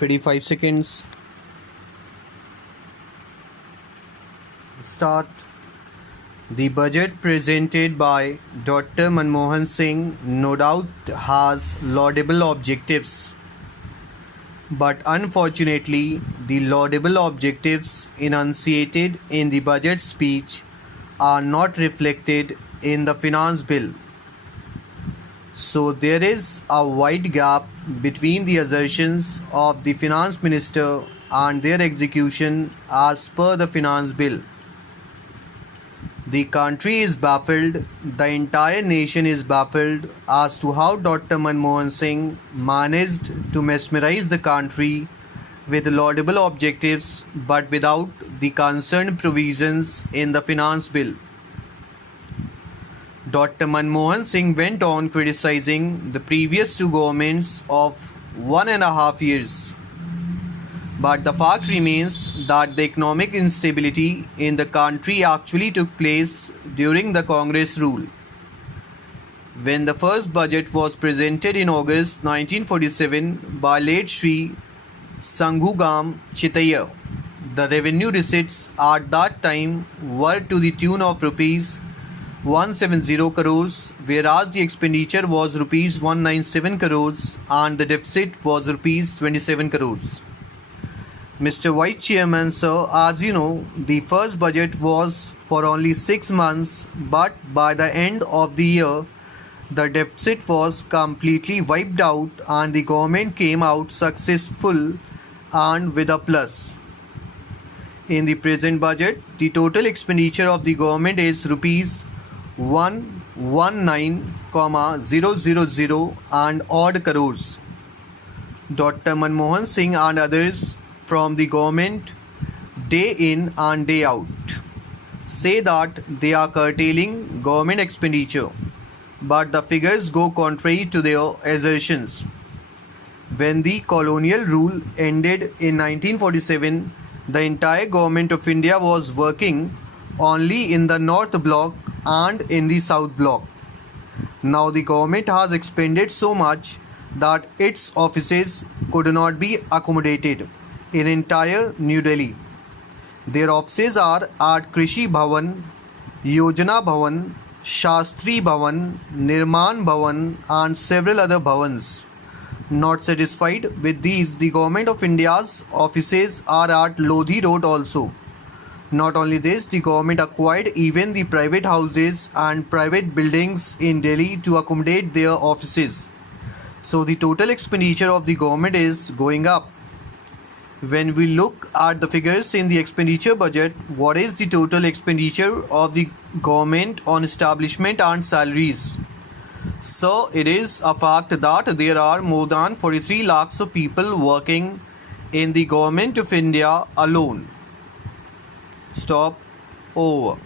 25 seconds. Start. The budget presented by Dr. Manmohan Singh no doubt has laudable objectives. But unfortunately, the laudable objectives enunciated in the budget speech are not reflected in the finance bill. So there is a wide gap between the assertions of the finance minister and their execution as per the finance bill. The country is baffled, the entire nation is baffled as to how Dr. Manmohan Singh managed to mesmerize the country with laudable objectives but without the concerned provisions in the finance bill. Dr. Manmohan Singh went on criticizing the previous two governments of 1.5 years. But the fact remains that the economic instability in the country actually took place during the Congress rule. When the first budget was presented in August 1947 by late Shri Sanghugam Chitaya, the revenue receipts at that time were to the tune of rupees 170 crores, whereas the expenditure was rupees 197 crores and the deficit was rupees 27 crores. Mr. Vice Chairman, sir, as you know, the first budget was for only 6 months, but by the end of the year, the deficit was completely wiped out and the government came out successful and with a plus. In the present budget, the total expenditure of the government is rupees 119,000 and odd crores. Dr. Manmohan Singh and others from the government, day in and day out, say that they are curtailing government expenditure, but the figures go contrary to their assertions. When the colonial rule ended in 1947, the entire government of India was working only in the North Block and in the South Block. Now the government has expanded so much that its offices could not be accommodated in entire New Delhi. Their offices are at Krishi Bhavan, Yojana Bhavan, Shastri Bhavan, Nirman Bhavan and several other bhavans. Not satisfied with these, the Government of India's offices are at Lodhi Road also. Not only this, the government acquired even the private houses and private buildings in Delhi to accommodate their offices. So the total expenditure of the government is going up. When we look at the figures in the expenditure budget, what is the total expenditure of the government on establishment and salaries? So it is a fact that there are more than 43 lakhs of people working in the government of India alone. Stop. Over.